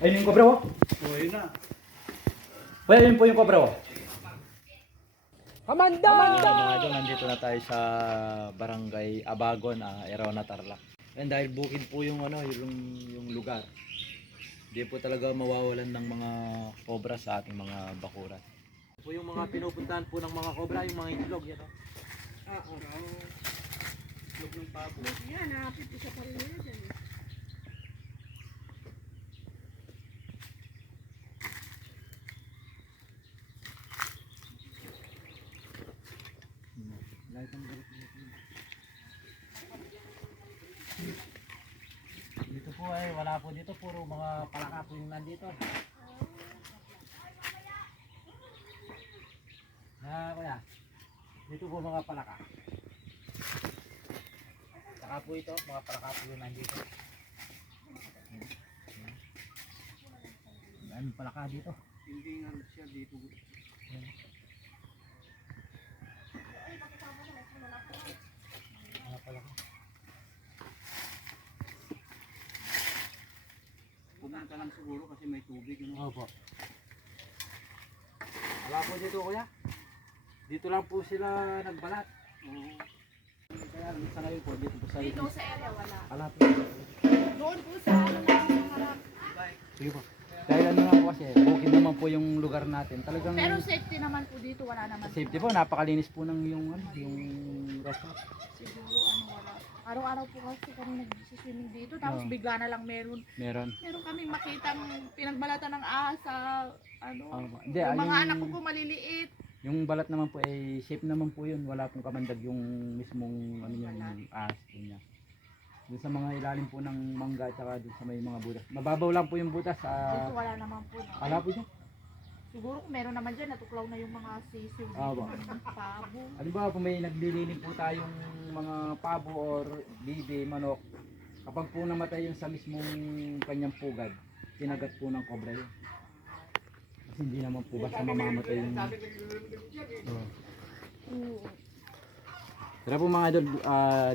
Ayun yung kobra, oh. Oh, yun na. Well, ayun po yung kobra, oh. Kamanda! Mga idol, nandito na tayo sa Barangay Abagon, Eraona, Tarlac. And dahil bukid po yung yung lugar. Hindi po talaga mawawalan ng mga kobra sa ating mga bakuran. Ito po yung mga pinupuntahan po ng mga kobra, yung mga itlog, yan, oh. Oo. Log ng pabo. Yan, nakapit sa parin nila dyan. Dito po ay wala po dito, puro mga palaka po yung nandito. Kuya, dito po mga palaka. Saka po ito, mga palaka po yung nandito. Ano palaka dito? Hindi nga siya dito. Mga palaka. Pumunta lang siguro kasi may tubig. Ano? Opo. Wala po dito kuya. Dito lang po sila nagbalat. Oo. Kaya sa ngayon po, dito po sa Dito sa area wala. wala po. Doon po sa ano lang sa harap. Sige po. Dahil ano nga po kasi, bukid naman po yung lugar natin. Talagang Pero safety naman po dito, wala naman. safety po, napakalinis po ng yung restaurant. Siguro ano wala. Araw-araw po kasi kami nagsiswimming dito, tapos Oo. bigla na lang meron Meron. kaming makitang pinagbalatan ng ahas sa ano. Hindi, yung mga yung- anak ko po maliliit. Yung balat naman po ay safe naman po yun. Wala pong kamandag yung mismong ano yun, yung ahas po niya. Doon sa mga ilalim po ng mangga at saka doon sa may mga butas. Mababaw lang po yung butas. Dito wala naman po. No? Wala po dyan. Siguro kung meron naman dyan, natuklaw na yung mga sisiw dito, Ah, ba? ng pabo. Halimbawa kung may naglililim po tayong mga pabo or bibi, manok, kapag po namatay yung sa mismong kanyang pugad, kinagat po ng kobra yun. Kasi hindi naman po basta mamamatay yung... Oh. Oo. Tara po mga idol,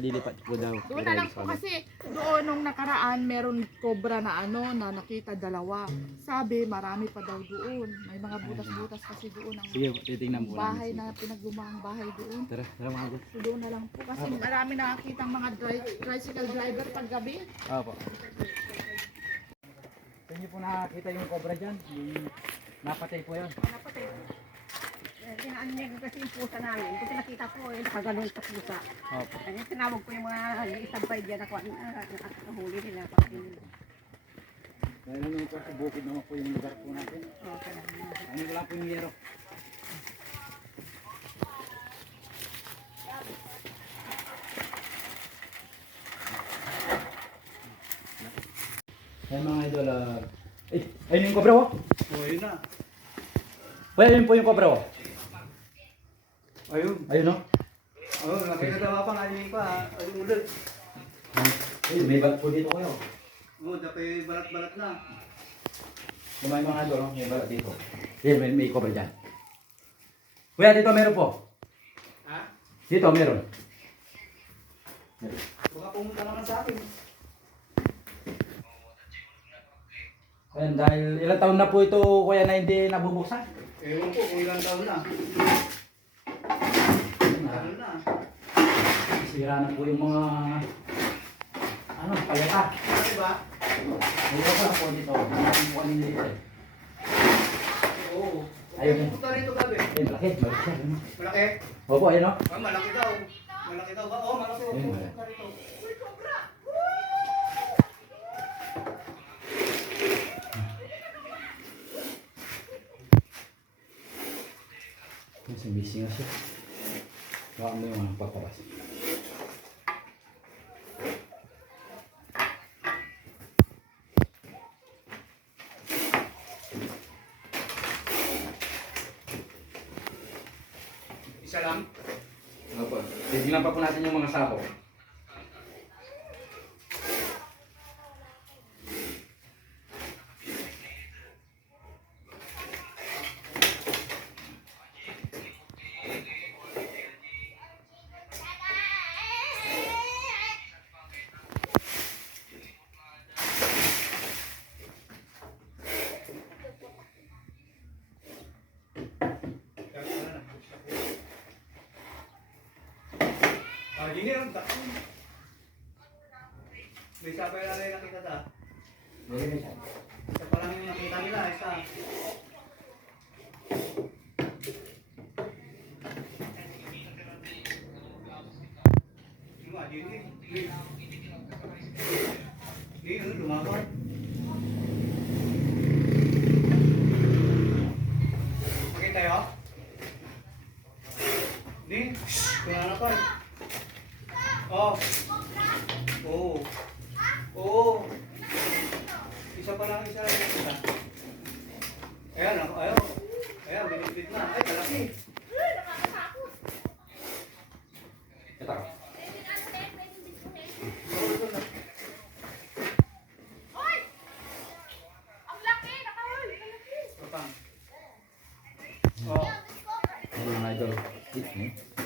lilipat po daw. Doon na lang po kasi doon nung nakaraan meron cobra na ano na nakita dalawa. Sabi marami pa daw doon. May mga butas-butas kasi doon ang Sige po, titingnan po bahay namin. na pinaglumahang bahay doon. Tara mga idol. So doon na lang po kasi marami nakakitang mga tricycle driver pag gabi. Opo. Sa inyo po nakakita yung cobra dyan? Yung napatay po yun? Tinaan niya kasi yung pusa namin. Kasi nakita ko, nakaganon sa pusa. Opo. Kaya tinawag ko yung mga isabay dyan na nakahuli nila. Dahil naman po sa bukid naman po yung lugar po natin. Ano wala po yung yero? Ay mga idol, ayun yung kobra, oh. Oh, yun na. Well, ayun po yung kobra, oh. Ayun. Ayun, oh. Oh, nakikita pa nga yun pa. Ayun ulit. Ayun, may balat po dito kayo. Oh, dapat balat-balat na. May mga idol, oh. May balat dito. Ayun, may kobra dyan. Kuya, dito meron po. Ha? Dito meron. Baka pumunta naman sa akin. Ayun, dahil ilang taon na po ito kuya na hindi nabubuksan. Ewan ko kung ilang taon na. Tagal na. Sira na po yung mga paleta. Ano ba? May iba po dito. Hindi po kanina dito eh. Oo. Ayun. Pupunta rito gabi. Ayun, malaki. Malaki siya. Ayun. Malaki? Opo, ayun o. Ah, malaki daw. Malaki daw ba? Oh, malaki. Ayun, Pupunta rito. Mas busy nga siya. Baka mo yung pagpabas. Isa lang? Opo. Titignan pa po natin yung mga sako. Hindi lang ba? May isa pa yung nakita ta. Isa pa lang yung nakita nila, isa. Lumaban. Okay tayo? Di, kaya na pa. Oh. Oo. Oo. Isa pa lang, isa lang isa. Ayan, ayaw. Ayan, binibit na. Ay, kalaki. Ito. Oo, ito na. Kapang. Oh. Ayan mga idol.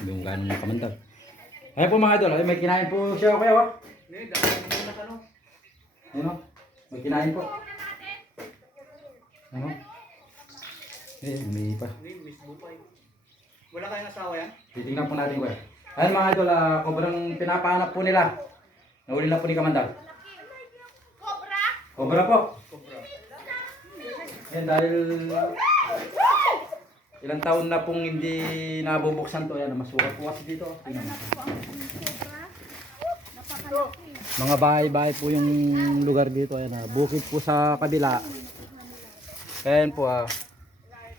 Yung gano'n yung kamandag. Ayan po mga idol. Ay, may kinain po siya kuya. Oh. Hindi, dahil mo na tanong. Ano? May kinain po. Ano? May pa. Hindi, Miss Bupay. Wala kayong asawa yan? Titingnan po natin kuya. Ayan mga idol, kobrang pinapahanap po nila. Nahuli na po ni Kamandag. Cobra? Cobra po. Cobra. Ayan dahil ilang taon na pong hindi nabubuksan to. Ayan, masukat po kasi dito. Tingnan mo. Mga bahay-bahay po yung lugar dito. Ayan, bukid po sa kabila. Ayan po,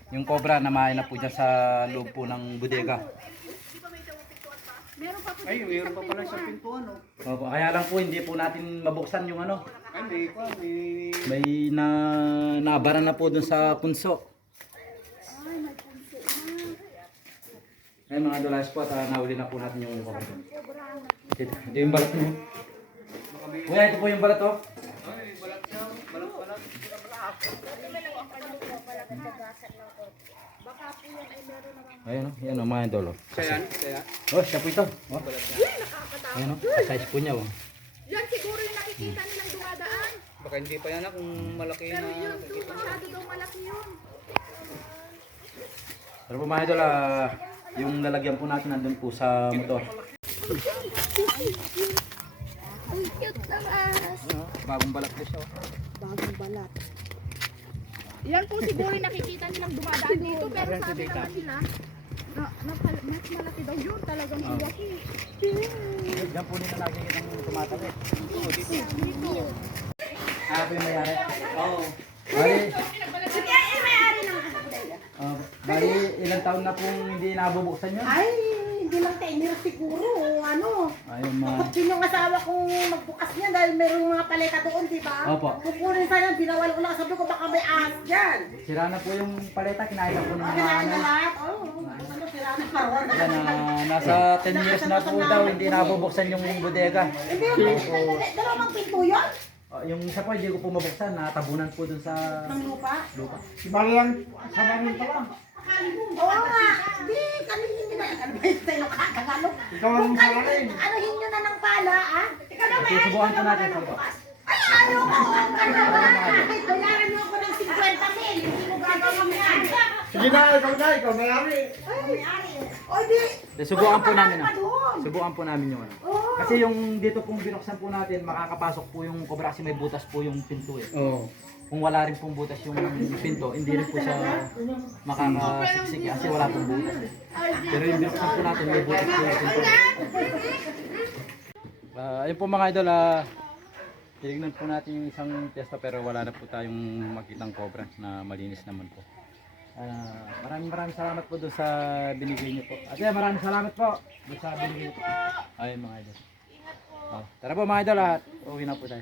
yung cobra namain na po dyan sa loob po ng bodega. Ay, mayroon pa pala sa pintuan, oh. Opo, kaya lang po hindi po natin mabuksan yung ano. Ay, may pa, may... May nabara na po dun sa punso. Ay mga dolas po at nahuli na po natin yung cobra. Ito yung balat mo. Baka may... Kuya, ito po yung balat oh. Ay, balat siya. Balat. Ayun oh, yan oh mga idol oh. Siya yan? Siya yan? Oh, siya po ito. Oh. Ayun oh, size po niya oh. Yan siguro yung nakikita nilang dumadaan. Baka hindi pa yan, kung malaki Pero na... yun, masyado daw malaki yun. Pero po mga idol, yung lalagyan po natin nandun po sa motor. Ang cute naman. Bagong balat po siya oh. Bagong balat. Yan po siguro yung nakikita nilang dumadaan dito. Pero sabi naman nila, mas malaki daw yun. Talagang laki. Diyan po nila lagi kitang tumatawid. Dito. Ah, po yung mayari. Oo. Bali, ilang taon na pong hindi nabubuksan yun? Ay, hindi lang 10 years siguro. Ano? Ayun mga... Bakit yun yung asawa kong magbukas niya dahil mayroong mga paleta doon, di ba? Opo. Kukunin sa yan, binawal ko lang. Sabi ko baka may ahas dyan. Sira na po yung paleta, kinain na po ng mga Kinain na ano. lahat. Oo, ano, sila na parang. Yan, nasa 10 years na po daw, hindi nabubuksan yung bodega. Hindi, dalawang pinto yun. Yung isa po, hindi ko po mabuksan, natabunan po dun sa Ng lupa. lupa. Oo nga. Hindi, kami hindi na. Ano ba yung tayo nakakagalok? Kung kami, anuhin nyo na ng pala, ah? Ikaw na may Susubukan po natin. Subukan. Ay, ayaw ko. Ano ba? Bayaran mo ako ng 50 mil. Hindi mo gagawin yan. Sige na, ikaw marami. O di. Subukan po namin. Pa doon. Subukan po namin yung ano. Oo. Kasi yung dito pong binuksan po natin, makakapasok po yung cobra kasi may butas po yung pinto eh. Oo. Kung wala rin pong butas yung pinto, hindi rin po siya makakasiksik kasi wala pong butas eh. Pero yung binuksan po natin, may butas po yung pinto. Ayun po mga idol, tinignan po natin yung isang testa pero wala na po tayong makitang cobra na malinis naman po. Maraming salamat po doon sa binigay niyo po. Ate, maraming salamat po doon sa binigay niyo po. Ayun mga idol. Tara po mga idol, uwi na po tayo.